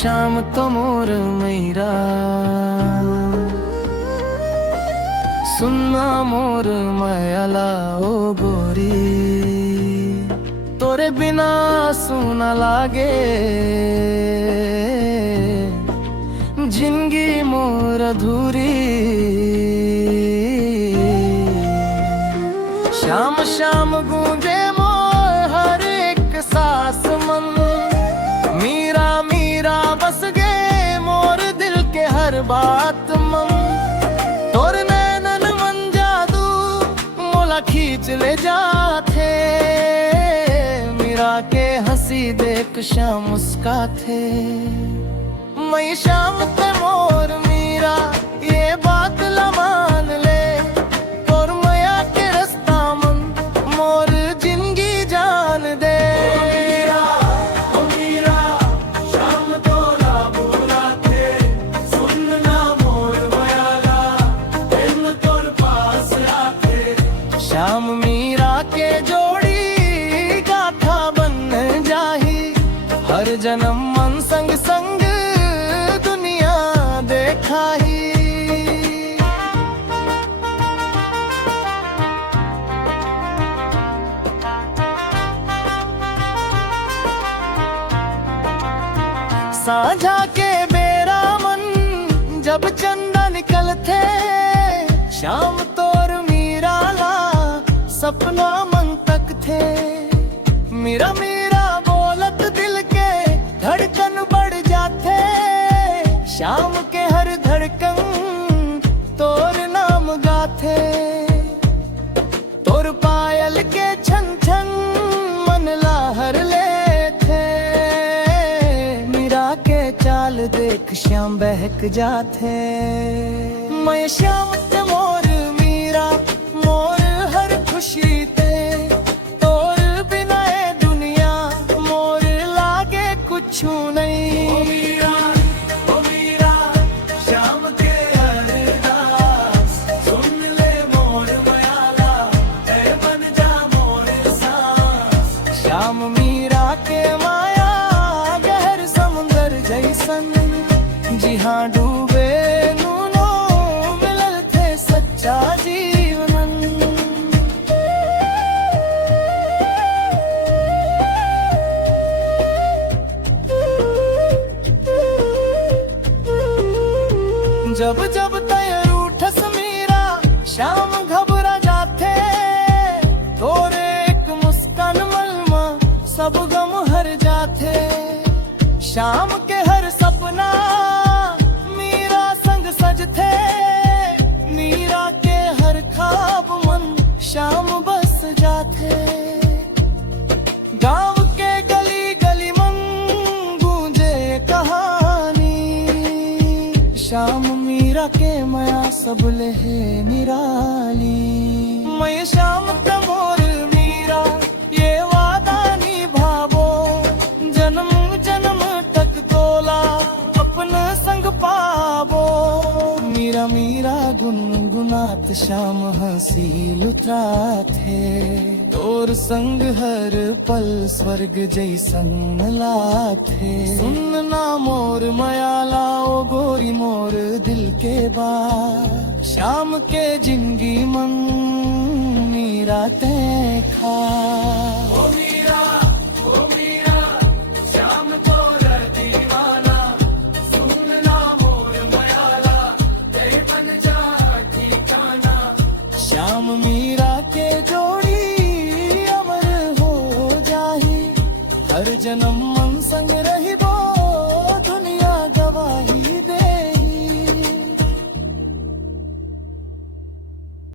श्याम तो मोर मैरा सुनना मोर मायाला ओ गोरी तोरे बिना सुना लागे जिंदगी मोर अधूरी श्याम श्याम गूंजे मोर हर एक सांस मन मीरा मीरा बस गए मोर दिल के हर बात मन तोर नैनन मन जादू मोला खींच ले जाते मीरा के हंसी देख श्याम मुस्काते मैं श्याम ते मोर मीरा ये बात ला मान ले तोर माया के रास्ता मन मोर जिंदगी जान दे ओ मीरा श्याम तोरा बुलाते सुनना मोर मायाला इन तोर पास आके श्याम मीरा के जोड़ी गाथा बन जाही हर जन्म मन संग संग दुनिया देखा ही साझा के बेरा मन जब चंदा निकलते श्याम तोर मीरा ला सपना मन तक थे मीरा मीरा बोलत दिल के धड़कन बढ़ जाते श्याम के हर धड़कन तोर नाम गाथे तोर पायल के छन छन मन लहर ले थे मीरा के चाल देख श्याम बहक जाते मैं श्याम ते मोर मीरा मोर हर खुशी ते तोर बिना ए दुनिया मोर लागे कुछ नहीं ओ मीरा श्याम के अरदास सुन ले मोर मायाला ऐ बन जा मोर सांस श्याम मीरा के माया गहर समुंदर जैसन जी हाँ डूबे नूनो मिलल थे सच्चा जीवन जब जब तैर उठस मीरा श्याम घबरा जाते तोरे एक मुस्कान मलमा सब गम हर जाते श्याम के हर सपना मीरा संग सजते मीरा के हर ख्वाब मन श्याम बस जाते गांव के गली गली मन गूंजे कहानी श्याम मीरा के माया सब लहे निराली मैं श्याम ते मोर मीरा ये वादा निभावो जन्म जन्म तक तोला अपना संग पावो मीरा मीरा गुनगुनात श्याम हंसी लुत्राथे तोर संग हर पल स्वर्ग जैसन लाथे सुनना मोर मायाला ओ गोरी मोर दिल के बात श्याम के जिंदगी मन मीरा ते खा ओ मीरा श्याम तोरा दीवाना सुनना मोर मायाला ऐ बन जा ठिकाना श्याम मीरा के जोड़ी अमर हो जाही हर जन्म मन संग